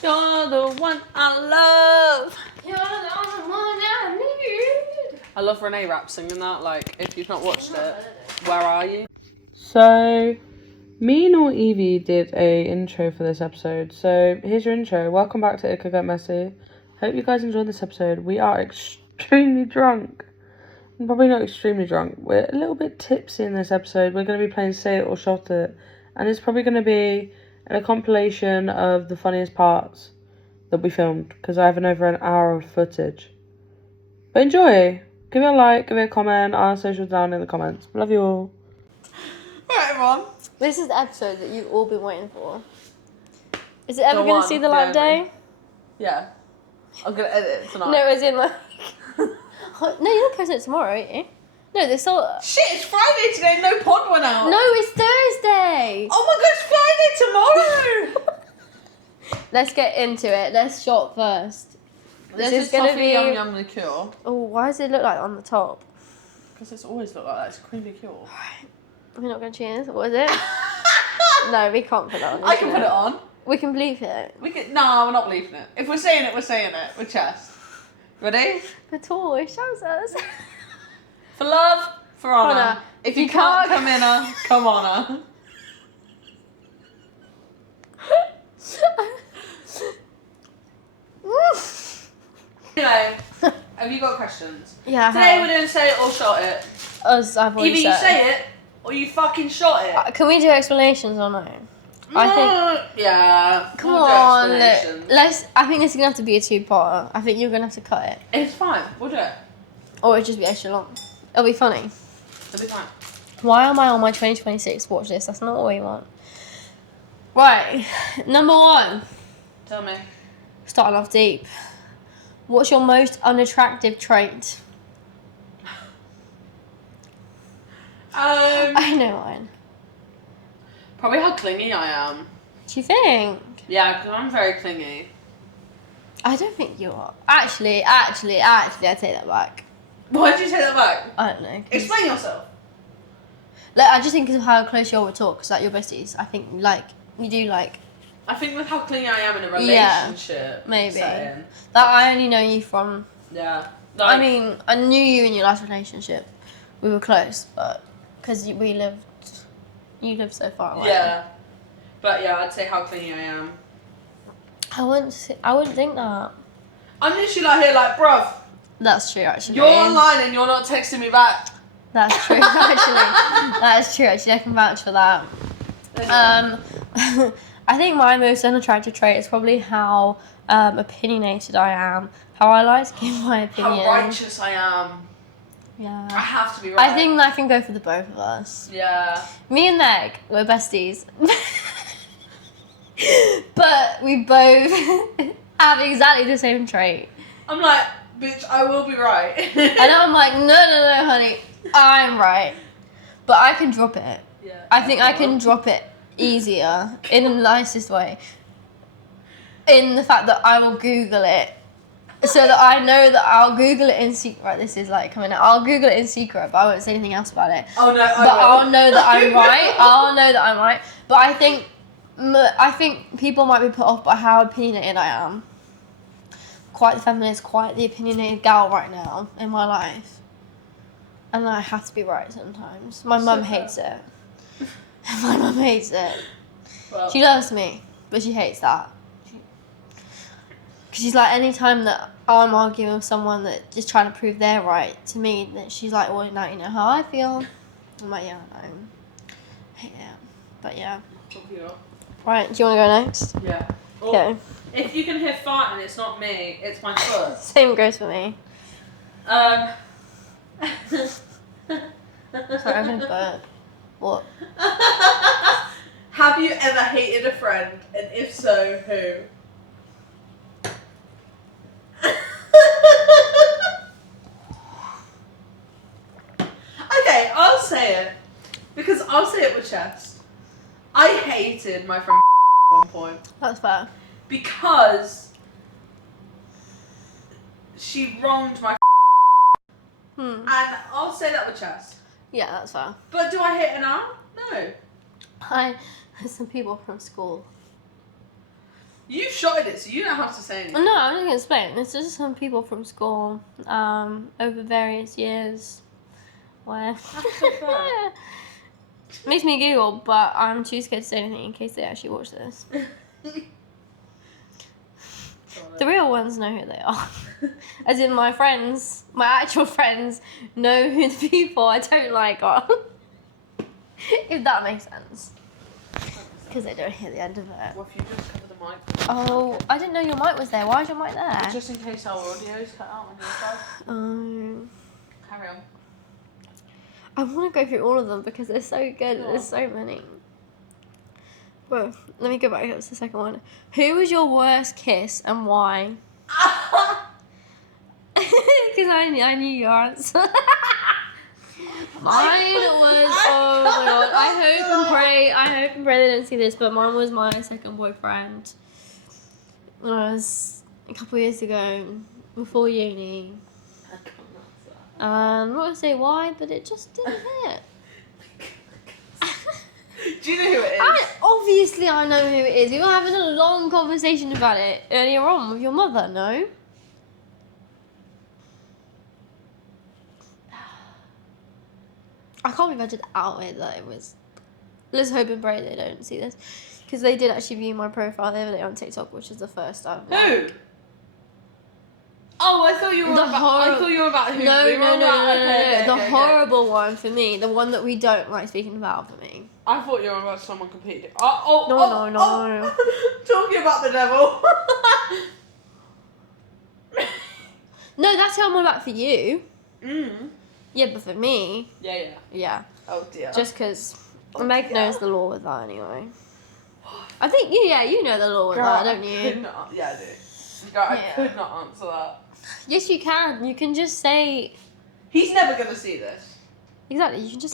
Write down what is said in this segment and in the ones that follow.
You're the one I love. You're the only one I need. I love Renee Rapp singing that. Like, if you've not watched it, where are you? So, me nor Evie did a intro for this episode. So, here's your intro. Welcome back to It Could Get Messy. Hope you guys enjoyed this episode. We are extremely drunk. Probably not extremely drunk. We're a little bit tipsy in this episode. We're going to be playing Say It or Shot It. And it's probably going to be a compilation of the funniest parts that we filmed. Because I have over an hour of footage. But enjoy. Give it a like, give it a comment. Our socials down in the comments. Love you all. Alright, everyone. This is the episode that you've all been waiting for. Is it ever going to see the light of day? Yeah. I'm going to edit it tonight. No, as in like... No, you're not posting it tomorrow, are you? No, they're still... Shit, it's Friday today. No pod went out. No, it's Thursday. Oh my god, it's Friday tomorrow. Let's get into it. Let's shot first. This is going to toffee be... yum yum liqueur. Oh, why does it look like on the top? Because it's always looked like that. It's cream liqueur. We're not going to cheers. What is it? No, we can't put that on. I can put it on. We can bleep it. We can. No, we're not believing it. If we're saying it, we're saying it. With chest. Ready? For tour, shows us. For love, for honour. If you can't come in her, come on her. Anyway, have you got questions? Yeah. Today we're doing Say It or Shot It. As I've already Either you said. say it or you fucking shot it. Can we do explanations or no? I think. Yeah. Come we'll do on, explanations. let's. I think it's gonna have to be a two-parter. I think you're gonna have to cut it, It's fine. We'll do it. or it'll just be extra long. It'll be funny. It'll be fine. Why am I on my 2026 watch list? That's not what we want. Right, number one. Tell me. Starting off deep. What's your most unattractive trait? I know mine. Probably how clingy I am. Do you think? Yeah, because I'm very clingy. I don't think you are. Actually, I'd take that back. Why did you say that back? I don't know. Explain yourself. Like, I just think of how close you are with talk, because like your besties, I think like you do like. I think with how clingy I am in a relationship. Maybe. setting. That I only know you from. Yeah. I mean, I knew you in your last relationship. We were close, but because you lived so far away. Yeah. But yeah, I'd say how clingy I am. I wouldn't think that. I'm literally like here, like, bruv. That's true, actually. You're online and you're not texting me back. That's true, actually. That is true, actually. I can vouch for that. I think my most unattractive trait is probably how opinionated I am. How I like to give my opinion. How righteous I am. Yeah. I have to be right. I think that can go for the both of us. Yeah. Me and Meg, we're besties. But we both have exactly the same trait. I'm like, bitch, I will be right. And I'm like, no, honey, I'm right. But I can drop it. Yeah. I think I can drop it easier in the nicest way. In the fact that I will Google it. So that I know that I'll Google it in secret. Right, this is like coming out. I'll Google it in secret, but I won't say anything else about it. Oh no, I'll know that I'm right. I'll know that I'm right. But I think people might be put off by how opinionated I am. Quite the feminist, quite the opinionated gal right now in my life. And I have to be right sometimes. My mum hates it. My mum hates it. Well, She loves me, but she hates that. Because she's like, any time that I'm arguing with someone that just trying to prove they're right to me, that she's like, well, now you know how I feel. I'm like, yeah, I know. Yeah. But yeah. Right, do you want to go next? Yeah. Okay. If you can hear farting, it's not me, it's my foot. Same goes for me. Sorry, Sorry, I'm going to burp. What? Have you ever hated a friend, and if so, who? Okay, I'll say it. Because I'll say it with chest. I hated my friend at one point. That's fair. Because she wronged my and I'll say that with chest. Yeah, that's fair. But do I hate her now? No. There's some people from school You shotted it, so you don't have to say anything. No, I'm just gonna explain. It's just some people from school, over various years, where makes me giggle, but I'm too scared to say anything in case they actually watch this. The real ones know who they are. As in my friends, my actual friends, know who the people I don't like are. If that makes sense. Because they don't hear the end of it. Well, if you just cover the mic. Oh, I didn't know your mic was there. Why is your mic there? Just in case our audio's cut out on your side. Carry on. I want to go through all of them because they're so good. There's so many. Well, let me go back up to the second one. Who was your worst kiss and why? Because I knew your answer. Mine was, oh my god, I hope and pray they don't see this, but mine was my second boyfriend. When I was a couple of years ago, before uni. I'm not going to say why, but it just didn't hit. Do you know who it is? Obviously I know who it is. We were having a long conversation about it earlier on with your mother, no? I can't believe I did out it that it was. Let's hope and pray they don't see this. Because they did actually view my profile the other day on TikTok, which is the first time. Who? Oh, I thought you were about who. No. Okay, The horrible one for me, the one that we don't like speaking about for me. I thought you were about someone completely. No. Talking about the devil. No, that's how I'm on about for you. Mm. Yeah, but for me. Yeah. Oh dear. Just because Meg knows the law with that anyway. I think you know the law with that, don't you? I do. Girl, I could not answer that. Yes, you can. You can just say. He's never gonna see this. Exactly. You can just.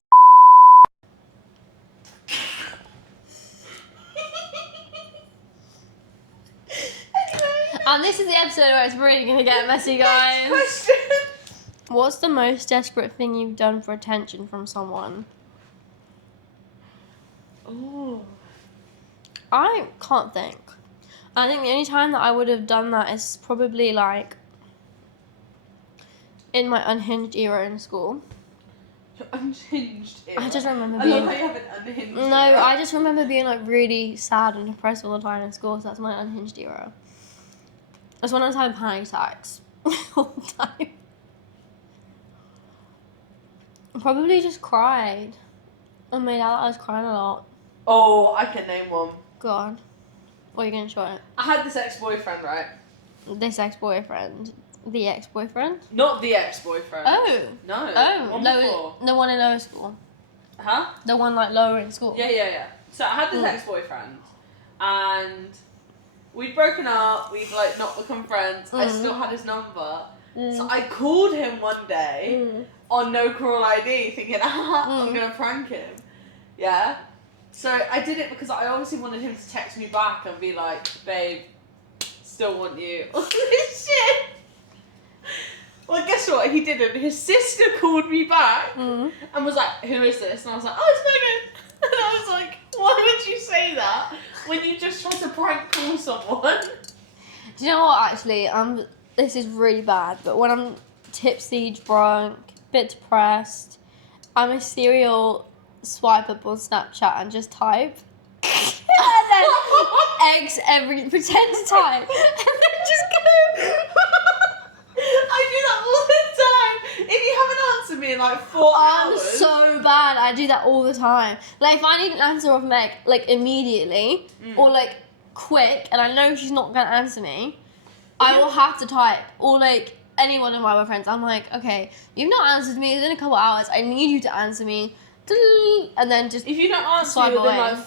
And this is the episode where it's really gonna get messy, guys. Next question. What's the most desperate thing you've done for attention from someone? Oh. I can't think. I think the only time that I would have done that is probably like in my unhinged era in school. Your unhinged era? I just remember I being. love how you have an unhinged No, era. I just remember being like really sad and depressed all the time in school, so that's my unhinged era. That's when I was having panic attacks all the time. I probably just cried. I made out that I was crying a lot. Oh, I can name one. God. What are you going to try it? I had this ex-boyfriend, right? This ex-boyfriend. The ex-boyfriend? Not the ex-boyfriend. Oh. No. Oh. One before. The one in lower school. Huh? The one like lower in school. Yeah. So I had this ex-boyfriend, and we'd broken up. We'd like not become friends. I still had his number, so I called him one day on no call ID, thinking, I'm gonna prank him. Yeah. So I did it because I obviously wanted him to text me back and be like, babe, still want you. All this shit. Well, guess what? He didn't. His sister called me back and was like, who is this? And I was like, oh, it's Megan. And I was like, why would you say that when you just tried to prank call someone? Do you know what, actually? This is really bad, but when I'm tipsy, drunk, a bit depressed, I'm a serial swipe up on Snapchat and just type. And then pretend to type. And then just go. I do that all the time. If you haven't answered me in like 4 hours. I'm so bad. I do that all the time. Like, if I need an answer off Meg, like, immediately, or, like, quick, and I know she's not going to answer me, I will have to type. Or, like, any one of my other friends, I'm like, okay, you've not answered me within a couple hours. I need you to answer me. And then just if you don't answer me within, like,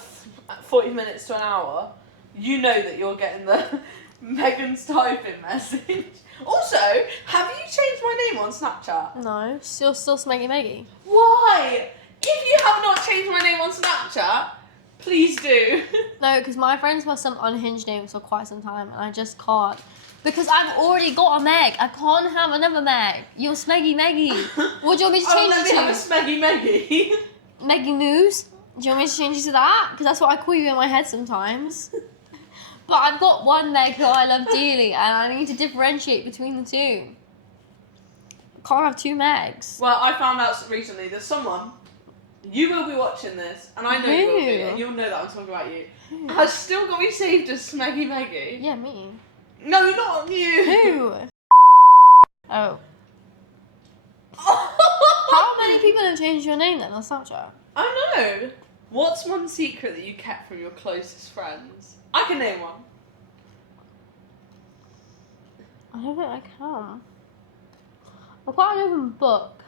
40 minutes to an hour, you know that you're getting the Megan's typing message. Also, have you changed my name on Snapchat? No, still Smeggy Meggy. Why? If you have not changed my name on Snapchat, please do. No, because my friends were some unhinged names for quite some time, and I just can't. Because I've already got a Meg. I can't have another Meg. You're Smeggy Meggy. What do you want me to change let me it to? have a Smeggy Meggy. Meggy News? Do you want me to change it to that? Because that's what I call you in my head sometimes. But I've got one Meg who I love dearly, and I need to differentiate between the two. Can't have two Megs. Well, I found out recently there's someone, you will be watching this, and I know you will be, and you'll know that I'm talking about you, has still got me saved as Smeggy Meggy. Yeah, me. No, not you. Who? Oh. How many people have changed your name then on Snapchat? I know. What's one secret that you kept from your closest friends? I can name one. I don't think I can. I've got an open book.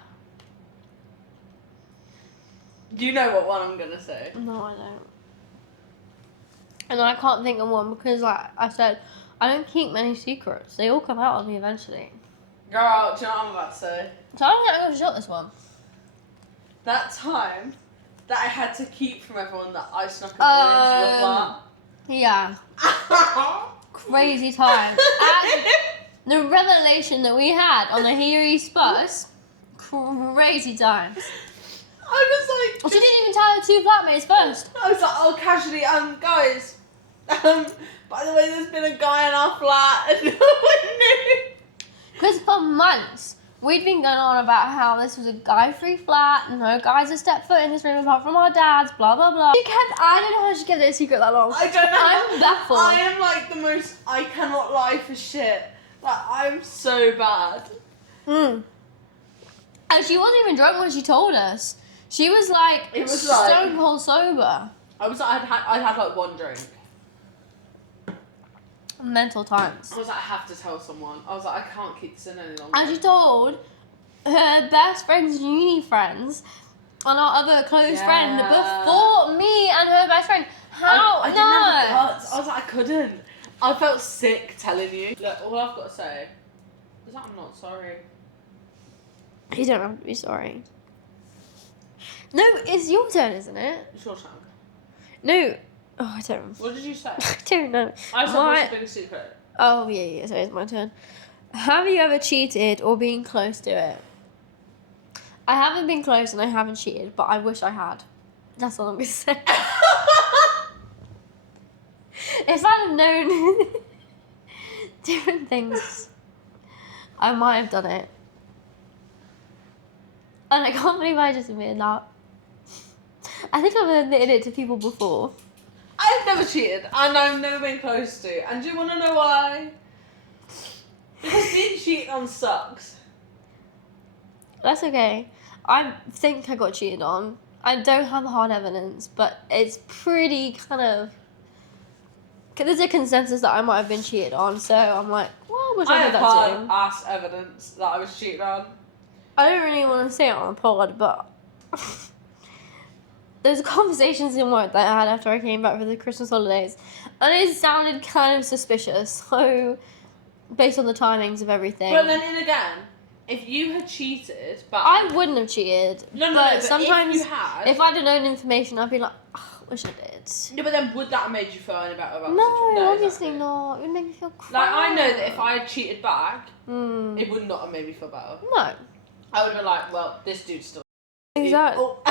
Do you know what one I'm gonna say? No, I don't. And I can't think of one because, like I said, I don't keep many secrets. They all come out of me eventually. Girl, do you know what I'm about to say? So I don't think I'm going to shot this one. That time that I had to keep from everyone that I snuck a boy into Yeah. a flat. Crazy time. And the revelation that we had on the Here East bus, crazy times. I was like... She didn't even tell her two flatmates first. I was like, oh, casually, guys, by the way, there's been a guy in our flat and no one knew. Because for months, we'd been going on about how this was a guy-free flat, and no guys have stepped foot in this room apart from our dads, blah, blah, blah. I don't know how she kept it a secret that long. I don't know. I'm baffled. I am like the most, I cannot lie for shit. Like, I'm so bad. And she wasn't even drunk when she told us. She was like, stone cold sober. I'd had like one drink. Mental times. I was like, I have to tell someone. I was like, I can't keep this in any longer. And she told her best friend's uni friends and our other close friend before me and her best friend. How? I didn't have the guts. I was like, I couldn't. I felt sick telling you. Look, all I've got to say is that I'm not sorry. You don't have to be sorry. No, it's your turn, isn't it? It's your turn. No. Oh, I don't. What did you say? I don't know. I said what's the biggest secret? Oh, yeah, so it's my turn. Have you ever cheated or been close to it? I haven't been close and I haven't cheated, but I wish I had. That's all I'm going to say. If I'd have known different things, I might have done it. And I can't believe I just admitted that. I think I've admitted it to people before. I've never cheated, and I've never been close to. And do you want to know why? Because being cheated on sucks. That's okay. I think I got cheated on. I don't have hard evidence, but it's pretty kind of... There's a consensus that I might have been cheated on, so I'm like, well, which I did that have too. hard-ass evidence that I was cheated on. I don't really want to say it on a pod, but... There's conversations in work that I had after I came back for the Christmas holidays, and it sounded kind of suspicious, so based on the timings of everything. But then again, if you had cheated, but... I wouldn't have cheated, but sometimes if you had... if I'd have known information, I'd be like, oh, I wish I did. No, but then would that have made you feel any better about the No, situation? obviously exactly. not. It would make me feel crap. Like, I know that if I had cheated back, Mm. it would not have made me feel better. No. I would have been like, well, this dude's still... Exactly. Oh.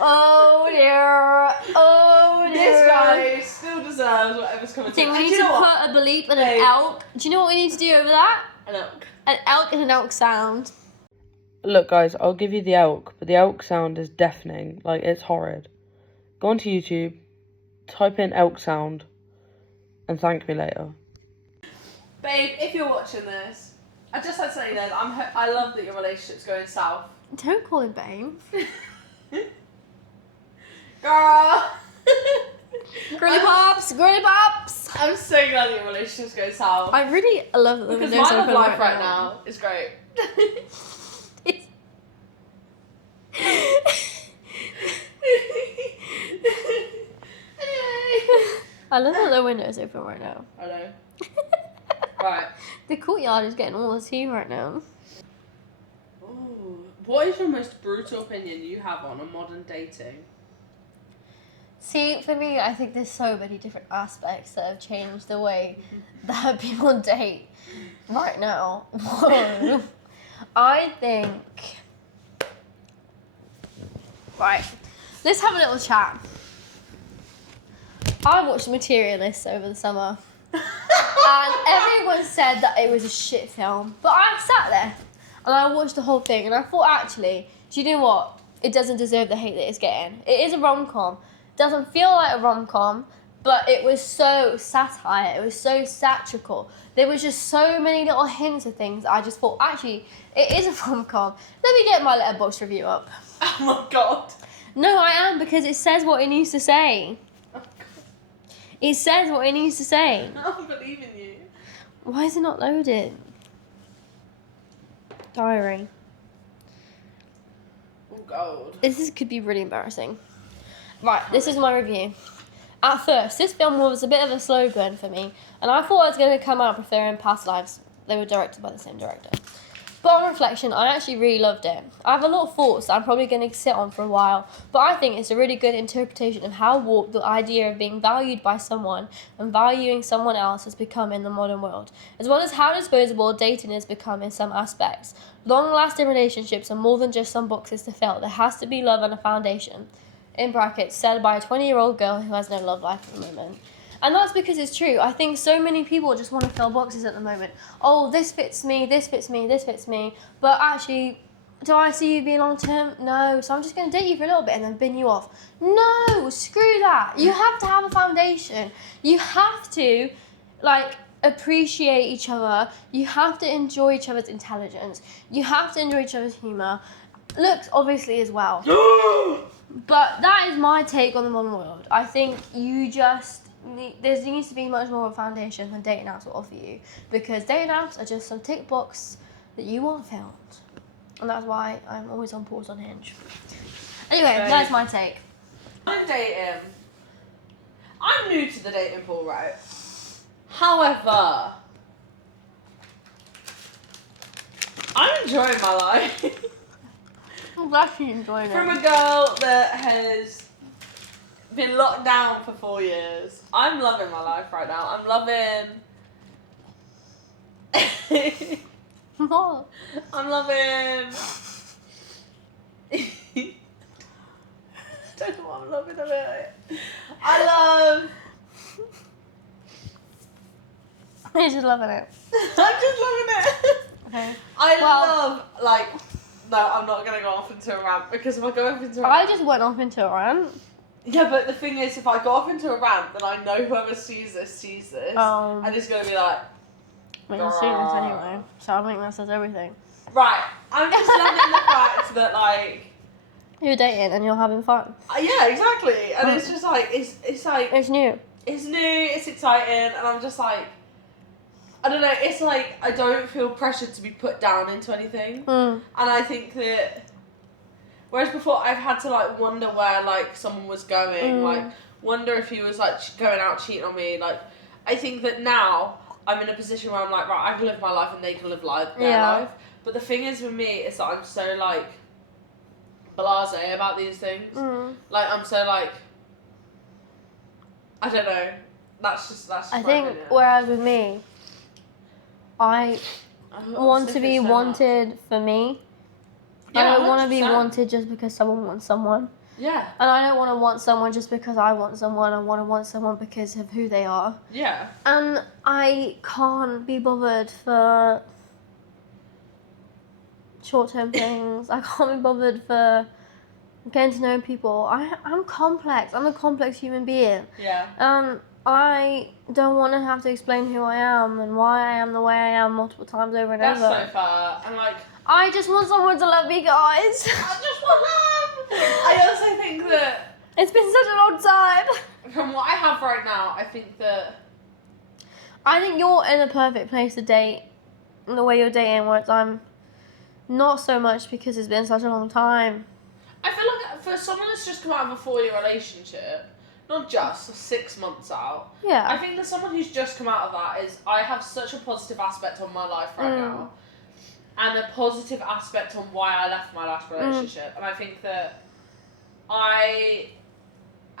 Oh dear. Oh dear. This guy still deserves whatever's coming I think to we him. need to put a bleep and an elk. Do you know what we need to do over that? An elk. An elk and an elk sound. Look, guys, I'll give you the elk, but the elk sound is deafening. Like, it's horrid. Go onto YouTube, type in elk sound, and thank me later. Babe, if you're watching this, I just had to let you know that I love that your relationship's going south. Don't call him babe. Girl! Girly pops, girly pops. I'm so glad that your relationship's going south. I really love that the Because windows my love open life right now is great. I love that the window's open right now. I know. Right. The courtyard is getting all the tea right now. Ooh. What is your most brutal opinion you have on a modern dating? See, for me, I think there's so many different aspects that have changed the way that people date right now. Whoa. I think... Right. Let's have a little chat. I watched Materialists over the summer. And everyone said that it was a shit film. But I sat there and I watched the whole thing and I thought, actually, do you know what? It doesn't deserve the hate that it's getting. It is a rom-com. It doesn't feel like a rom-com, but it was so satire. It was so satirical. There was just so many little hints of things. I just thought, actually, it is a rom-com. Let me get my Letterboxd review up. Oh my god. No, I am, because it says what it needs to say. Oh god. It says what it needs to say. I don't believe in you. Why is it not loaded? Diary. Oh god. This could be really embarrassing. Right, this is my review. At first, this film was a bit of a slow burn for me, and I thought I was going to come out preferring Past Lives. They were directed by the same director. But on reflection, I actually really loved it. I have a lot of thoughts that I'm probably going to sit on for a while, but I think it's a really good interpretation of how warped the idea of being valued by someone and valuing someone else has become in the modern world, as well as how disposable dating has become in some aspects. Long-lasting relationships are more than just some boxes to fill. There has to be love and a foundation. In brackets, said by a 20-year-old girl who has no love life at the moment. And that's because it's true. I think so many people just want to fill boxes at the moment. Oh, this fits me, this fits me, this fits me. But actually, do I see you being long term? No. So I'm just going to date you for a little bit and then bin you off. No, screw that. You have to have a foundation. You have to, appreciate each other. You have to enjoy each other's intelligence. You have to enjoy each other's humour. Looks, obviously, as well. But that is my take on the modern world. I think there needs to be much more of a foundation than dating apps will offer you, because dating apps are just some tick box that you want filled, and that's why I'm always on pause on Hinge. Anyway, that's my take. I'm dating. I'm new to the dating pool, right? However, I'm enjoying my life. I'm glad you're enjoying it. From a girl that has been locked down for 4 years, I'm loving my life right now. I'm loving. What? I'm loving. I don't know what I'm loving about it. I love. You're just loving it. I'm just loving it. Okay. I love, no, I'm not going to go off into a rant, because if I go off into a rant... I just went off into a rant. Yeah, but the thing is, if I go off into a rant, then I know whoever sees this, and it's going to be like... Well, you'll see this anyway, so I think that says everything. Right, I'm just loving the fact that, you're dating and you're having fun. yeah, exactly, and it's just It's new. It's new, it's exciting, and I'm just I don't know, it's I don't feel pressured to be put down into anything. And I think that, whereas before I've had to wonder where someone was going, wonder if he was going out cheating on me, I think that now I'm in a position where I'm right, I can live my life and they can live their life. But the thing is with me is that I'm so blasé about these things. I'm so I don't know. That's I think opinion. whereas with me, I want to be wanted for me. Yeah, I don't want to be 100%. wanted just because someone wants someone. Yeah. And I don't want to want someone just because I want someone. I want someone because of who they are. Yeah. And I can't be bothered for short-term things. I can't be bothered for getting to know people. I'm complex. I'm a complex human being. Yeah. I don't want to have to explain who I am and why I am the way I am multiple times over and over. That's so far. And I just want someone to love me, guys. I just want love. I also think that It's been such a long time. from what I have right now, I think you're in a perfect place to date in the way you're dating, whereas I'm not so much, because it's been such a long time. I feel for someone that's just come out of a 4-year relationship, not just 6 months out. Yeah. I think that someone who's just come out of that I have such a positive aspect on my life right now, and a positive aspect on why I left my last relationship, and I think that I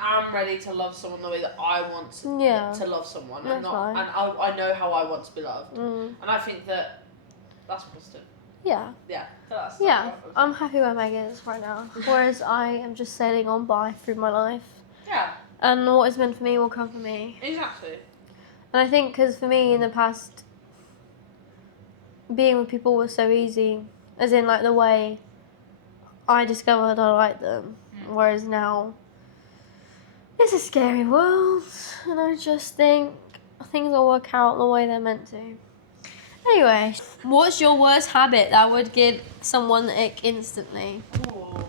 am ready to love someone the way that I want to love someone, That's and fine. I know how I want to be loved, and I think that that's positive. Yeah. Yeah. That's I'm happy where Meg is right now, whereas I am just sailing on by through my life. Yeah. And what is meant for me will come for me. Exactly. And I think because for me in the past, being with people was so easy, as in like the way I discovered I like them, whereas now it's a scary world, and I just think things will work out the way they're meant to. Anyway, what's your worst habit that would give someone the ick instantly? Ooh.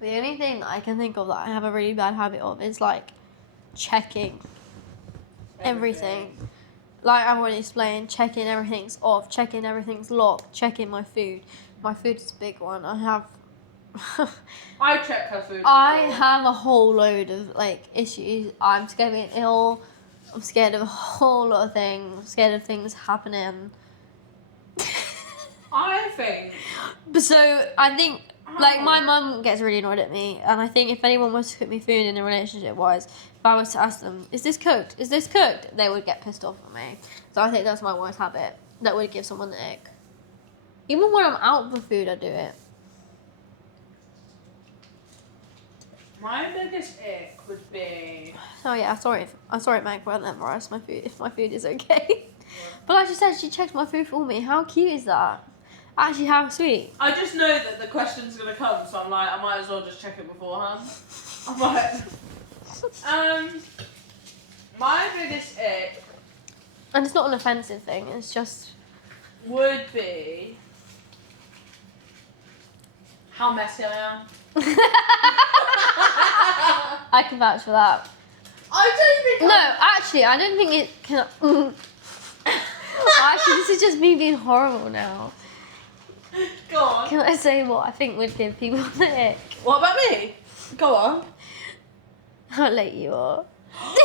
The only thing that I can think of that I have a really bad habit of is like checking everything. Like I've already explained, checking everything's off, checking everything's locked, checking my food. My food is a big one. I have I check her food. I before. have a whole load of like issues. I'm scared of being ill. I'm scared of a whole lot of things. I'm scared of things happening. I think. So I think like my mum gets really annoyed at me, and I think if anyone was to cook me food in a relationship wise, if I was to ask them, "Is this cooked? Is this cooked?" they would get pissed off at me. So I think that's my worst habit that would give someone the ick. Even when I'm out for food, I do it. My biggest ick would be. Oh yeah, sorry, Meg, for not embarrassed my food. If my food is okay, but like she said, she checked my food for me. How cute is that? Actually, how sweet. I just know that the question's gonna come, so I'm like, I might as well just check it beforehand. I'm like, my biggest ick And it's not an offensive thing. It's just would be how messy I am. I can vouch for that. I don't think. No, actually, I don't think it can. Actually, this is just me being horrible now. Go on. Can I say what I think would give people the ick? What about me? Go on. How late you are. Girl!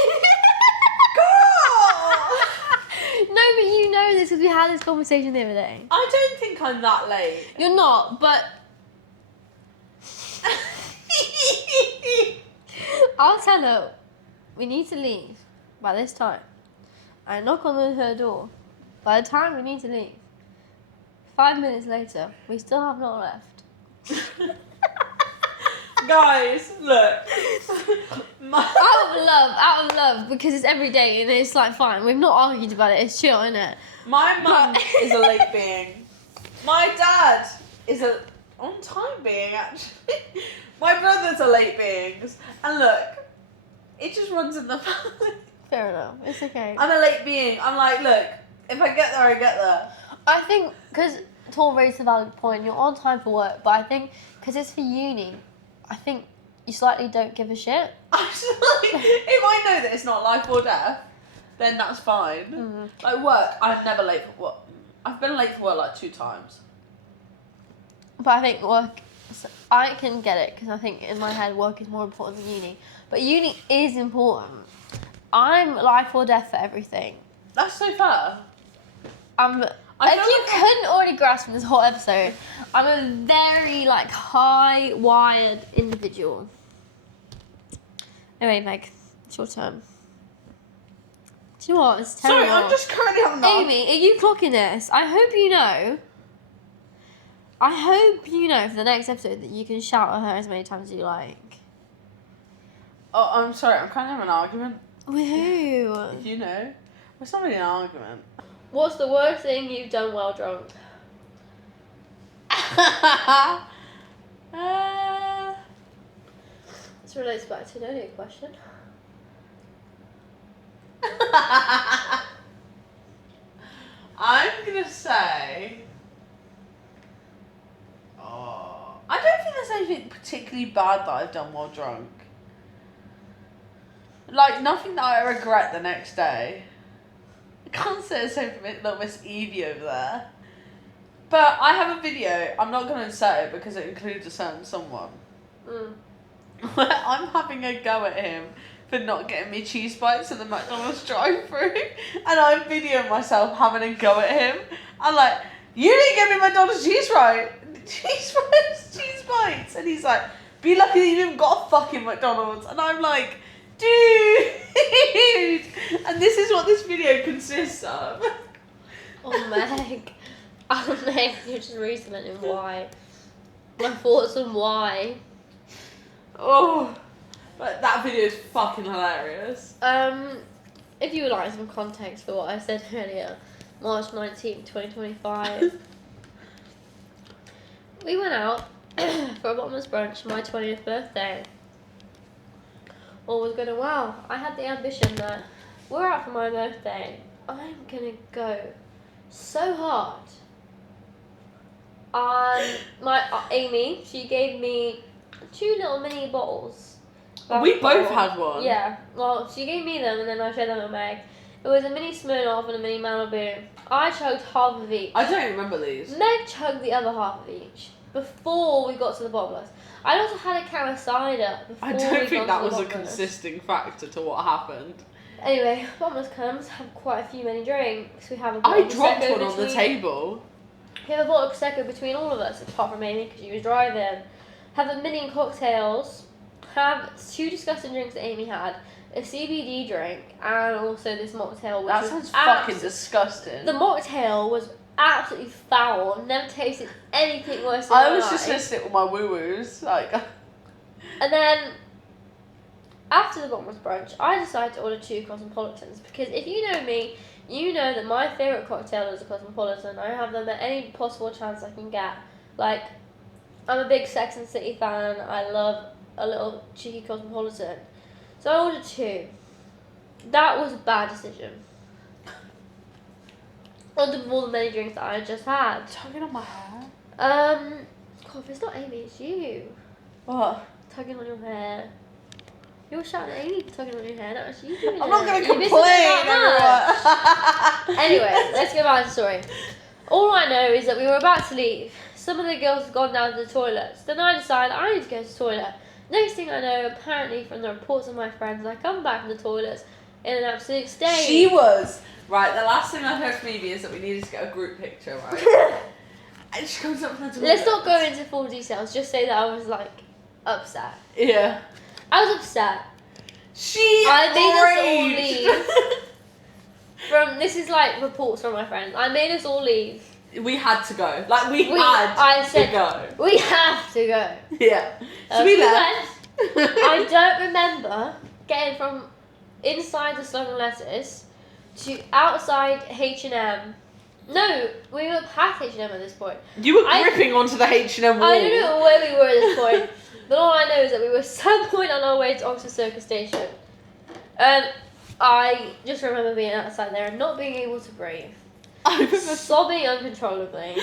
No, but you know this because we had this conversation the other day. I don't think I'm that late. You're not, but I'll tell her we need to leave by this time. I knock on her door. By the time we need to leave, 5 minutes later, we still have not left. Guys, look. Out of love, because it's every day and it's like fine. We've not argued about it. It's chill, innit? My mum is a late being. My dad is a on time being, actually. My brother's a late being. And look, it just runs in the family. Fair enough. It's okay. I'm a late being. I'm like, look, if I get there, I get there. I think because Tor raised a valid point. You're on time for work, but I think because it's for uni, I think you slightly don't give a shit. Actually, if I know that it's not life or death, then that's fine. Mm. Like work, I'm never late for work. I've been late for work like 2 times. But I think work, I can get it because I think in my head work is more important than uni. But uni is important. I'm life or death for everything. That's so fair. If you couldn't already grasp from this whole episode, I'm a very high-wired individual. Anyway, Meg, it's your turn. Do you know what? It's terrible. Sorry, I'm just currently having that. Amy, are you clocking this? I hope you know for the next episode that you can shout at her as many times as you like. Oh, I'm sorry, I'm kind of having an argument. With who? You know? It's not really an argument. What's the worst thing you've done while drunk? This relates back to an earlier question. I'm gonna say. I don't think there's anything particularly bad that I've done while drunk. Like, nothing that I regret the next day. I can't say the same for little Miss Evie over there. But I have a video, I'm not going to insert it because it includes a certain someone. Where I'm having a go at him for not getting me cheese bites at the McDonald's drive-thru. And I'm videoing myself having a go at him. I'm like, you didn't get me McDonald's cheese bites. And he's like, be lucky that you even got a fucking McDonald's. And I'm like, dude. And this is what this video consists of. Oh, Meg. Oh, Meg, you're just re-cementing why. My thoughts on why. Oh, but that video is fucking hilarious. If you would like some context for what I said earlier, March 19th, 2025, we went out for a bottomless brunch for my 20th birthday. All was going well. I had the ambition that we're out for my birthday. I'm gonna go so hard. Amy, she gave me 2 little mini bottles. We both had one. Yeah. Well, she gave me them and then I shared them with Meg. It was a mini Smirnoff and a mini Malibu. I chugged half of each. I don't remember these. Meg chugged the other half of each before we got to the bottomless. I also had a can of cider before I don't think that was a consisting factor to what happened. Anyway, bottomless comes, have quite a few many drinks. We have a I bottle of dropped Prosecco one on the table. We have a bottle of Prosecco between all of us, apart from Amy because she was driving. Have a million cocktails. Have 2 disgusting drinks that Amy had. A CBD drink and also this mocktail. That sounds fucking disgusting. The mocktail was absolutely foul. I've never tasted anything worse in I my was life. just gonna sit with my woo-woos. Like. And then, after the bottomless brunch, I decided to order 2 Cosmopolitans because if you know me, you know that my favourite cocktail is a Cosmopolitan. I have them at any possible chance I can get. Like, I'm a big Sex and the City fan. I love a little cheeky Cosmopolitan. So I ordered 2. That was a bad decision. On top of all the many drinks that I just had. Tugging on my hair? God, if it's not Amy, it's you. What? Tugging on your hair. You're shouting at Amy for tugging on your hair, not actually you tugging I'm not on going it. to You missed complain, it everyone. Anyway, let's go back to the story. All I know is that we were about to leave. Some of the girls had gone down to the toilets. Then I decided I need to go to the toilet. Next thing I know, apparently from the reports of my friends, I come back from the toilets in an absolute state. She was. Right, the last thing I heard from Evie is that we needed to get a group picture, right? And she comes up from the toilet. Let's not go into full details, just say that I was like, upset. Yeah. I was upset. I made us all leave. This is like reports from my friends. I made us all leave. We had to go. Like, I said, to go. We have to go. Yeah. So we left. I don't remember getting from inside the Slug and Lettuce to outside H&M. No, we were past H&M at this point. You were gripping onto the H&M wall. I don't know where we were at this point, but all I know is that we were some point on our way to Oxford Circus Station. I just remember being outside there and not being able to breathe. I remember sobbing uncontrollably.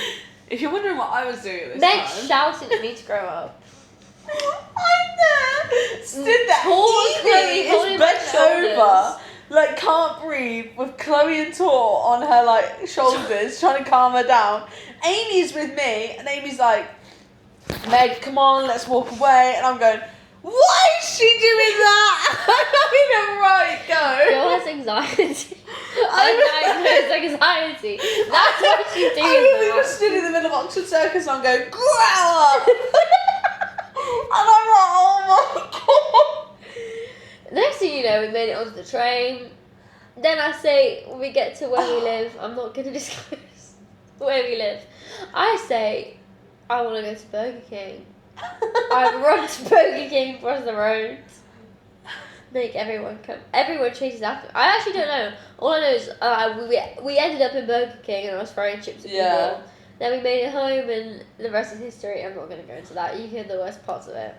If you're wondering what I was doing at this Meg time... shouting at me to grow up. I'm there! Stood there. Chloe is bent over, like can't breathe, with Chloe and Tor on her like shoulders, trying to calm her down. Amy's with me, and Amy's like, Meg, come on, let's walk away. And I'm going, why is she doing that? I'm having a right go. Girl has anxiety. Undiagnosed anxiety. That's what she's doing. We were stood in the middle of Oxford Circus and I'm going, grow up! And I'm like, oh my god. Next thing you know, we made it onto the train. Then I say, when we get to where we live, I'm not going to disclose where we live. I say, I want to go to Burger King. I run to Burger King across the road. Make everyone come. Everyone chases after. I actually don't know. All I know is we ended up in Burger King and I was frying chips with people. Then we made it home and the rest is history. I'm not going to go into that. You hear the worst parts of it.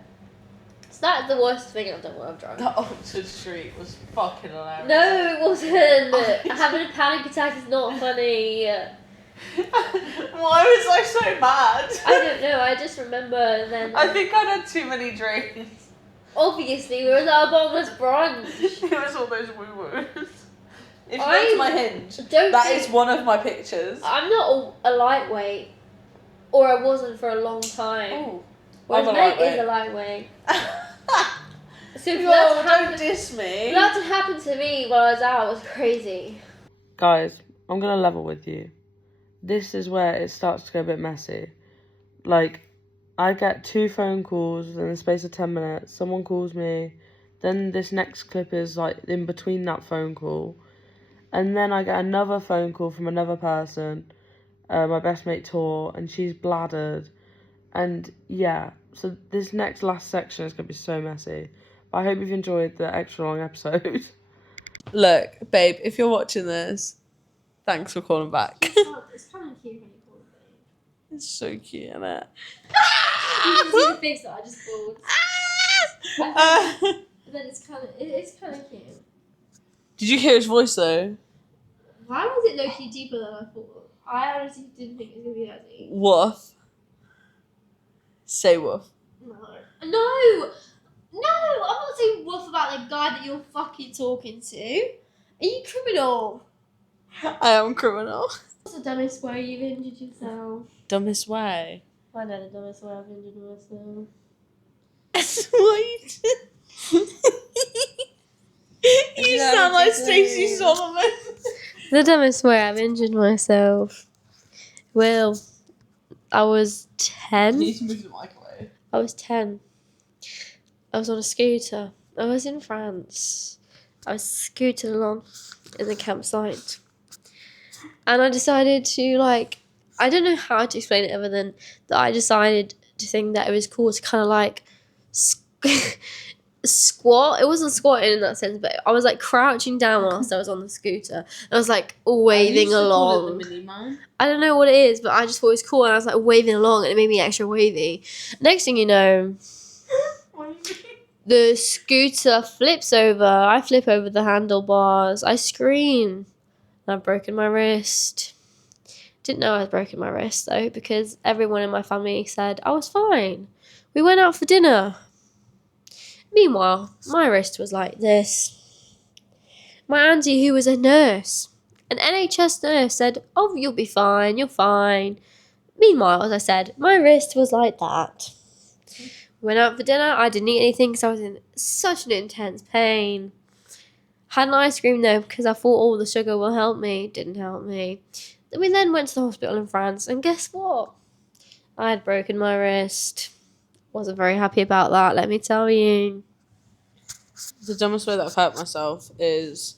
So that's the worst thing I've done while I'm drunk. The Oxford Street was fucking hilarious. No, it wasn't. Having a panic attack is not funny. Why was I so mad? I don't know. I just remember then. I think I'd had too many drinks. Obviously, we were at our bottomless brunch. It was all those woo-woos. If you go to my hinge, that is one of my pictures. I'm not a lightweight, or I wasn't for a long time. Ooh, whereas Meg is a lightweight. So don't diss me. That to happen to me while I was out was crazy. Guys, I'm gonna level with you. This is where it starts to go a bit messy. Like, I get 2 phone calls in the space of 10 minutes. Someone calls me. Then this next clip is like in between that phone call. And then I get another phone call from another person, my best mate Tor, and she's bladdered. And yeah, so this last section is going to be so messy. But I hope you've enjoyed the extra long episode. Look, babe, if you're watching this, thanks for calling back. It's kind of cute when you call it babe. It's so cute, isn't it? You can see the face that I just pulled. And then it's kind of cute. Did you hear his voice though? Why was it low-key deeper than I thought? I honestly didn't think it was going to be that deep. Woof. Say woof. No, I'm not saying woof about the guy that you're fucking talking to. Are you criminal? I am criminal. What's the dumbest way you've injured yourself? Dumbest way? I know the dumbest way I've injured myself. What? You sound like Stacey Solomon. The dumbest way I've injured myself. Well, I was 10. You need to move the mic away. I was 10. I was on a scooter. I was in France. I was scooting along in the campsite. And I decided to, I don't know how to explain it other than that I decided to think that it was cool to kind of, squat. It wasn't squatting in that sense, but I was, crouching down whilst I was on the scooter. And I was, waving along. The mini man. I don't know what it is, but I just thought it was cool. And I was, waving along, and it made me extra wavy. Next thing you know... The scooter flips over. I flip over the handlebars. I scream. I've broken my wrist. Didn't know I was broken my wrist though, because everyone in my family said I was fine. We went out for dinner. Meanwhile, my wrist was like this. My auntie, who was a nurse, an NHS nurse, said, "Oh, you'll be fine. You're fine." Meanwhile, as I said, my wrist was like that. Went out for dinner. I didn't eat anything because I was in such an intense pain. Had an ice cream though because I thought all the sugar will help me. Didn't help me. We then went to the hospital in France, and guess what? I had broken my wrist. Wasn't very happy about that, let me tell you. The dumbest way that I've hurt myself is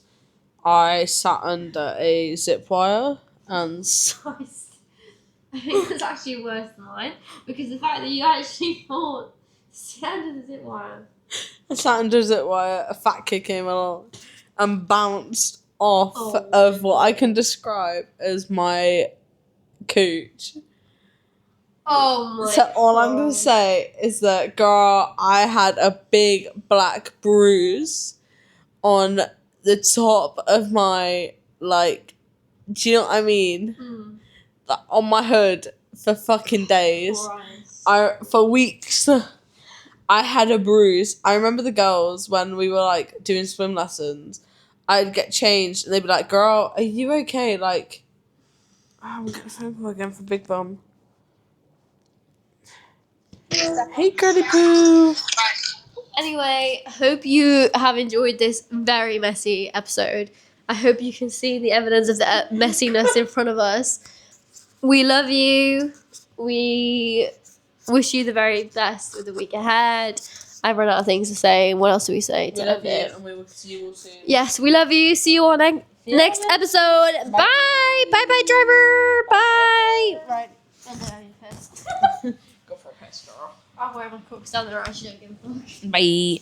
I sat under a zip wire and... I think that's actually worse than mine, because the fact that you actually thought stand under the zip wire. I sat under a zip wire, a fat kid came along and bounced off of what I can describe as my cooch. Oh my So all I'm going to say is that, girl, I had a big black bruise on the top of my, do you know what I mean? Mm. On my hood for fucking days. For weeks. I had a bruise. I remember the girls when we were doing swim lessons. I'd get changed and they'd be like, "Girl, are you okay?" I'm getting a phone call again for Big Bum. Hey, girly poo. Anyway, hope you have enjoyed this very messy episode. I hope you can see the evidence of the messiness in front of us. We love you. We wish you the very best with the week ahead. I've run out of things to say. What else do we say? We love you and we will see you all soon. Yes, we love you. See you on next episode. Bye. Bye, driver. Bye. Right. I'm pissed. Go for a piss, girl. I'll wear my cooks down there. I actually don't give a fuck. Bye.